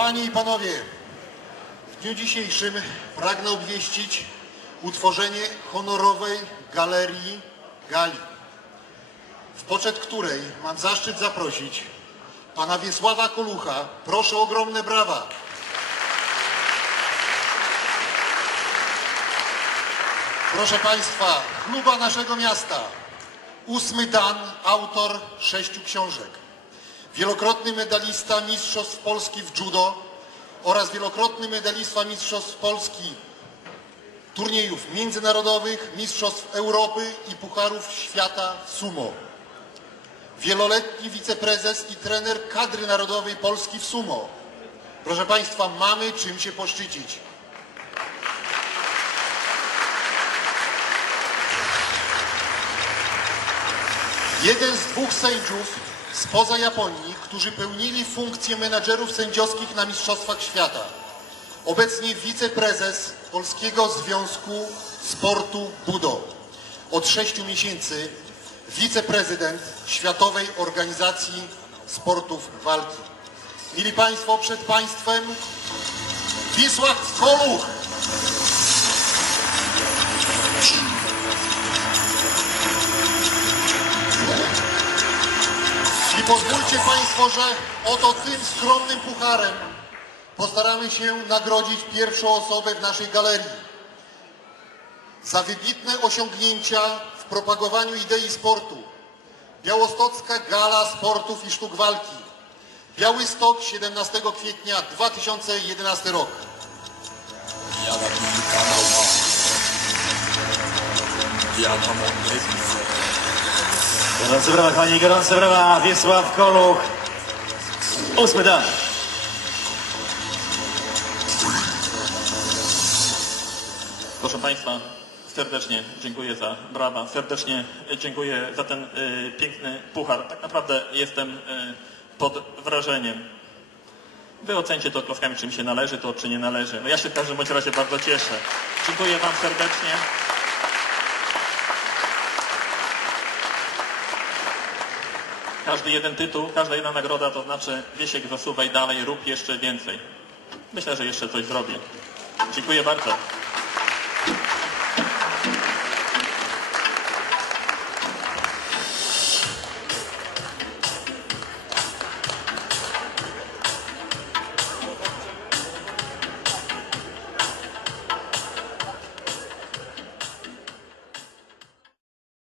Panie i Panowie, w dniu dzisiejszym pragnę obwieścić utworzenie honorowej galerii gali, w poczet której mam zaszczyt zaprosić pana Wiesława Kolucha. Proszę o ogromne brawa. Proszę Państwa, chluba naszego miasta. Ósmy Dan, autor sześciu książek. Wielokrotny medalista Mistrzostw Polski w judo oraz wielokrotny medalista Mistrzostw Polski turniejów międzynarodowych, Mistrzostw Europy i Pucharów Świata sumo. Wieloletni wiceprezes i trener kadry narodowej Polski w sumo. Proszę Państwa, mamy czym się poszczycić. Jeden z dwóch sędziów spoza Japonii, którzy pełnili funkcje menadżerów sędziowskich na Mistrzostwach Świata. Obecnie wiceprezes Polskiego Związku Sportu Budo. Od sześciu miesięcy wiceprezydent Światowej Organizacji Sportów Walki. Mili Państwo, przed Państwem Wisław Koluch. Pozwólcie Państwo, że oto tym skromnym pucharem postaramy się nagrodzić pierwszą osobę w naszej galerii. Za wybitne osiągnięcia w propagowaniu idei sportu. Białostocka Gala Sportów i Sztuk Walki. Białystok 17 kwietnia 2011 rok. Ja Gorące brawa, kochani, gorące brawa. Wiesław Koluch. Ósmy dan. Proszę Państwa, serdecznie dziękuję za brawa, serdecznie dziękuję za ten y, piękny puchar. Tak naprawdę jestem y, pod wrażeniem. Wy ocencie to klaskami, czy mi się należy to, czy nie należy. No ja się w każdym bądź razie bardzo cieszę. Dziękuję Wam serdecznie. Każdy jeden tytuł, każda jedna nagroda to znaczy Wiesiek zasuwaj dalej, rób jeszcze więcej. Myślę, że jeszcze coś zrobię. Dziękuję bardzo.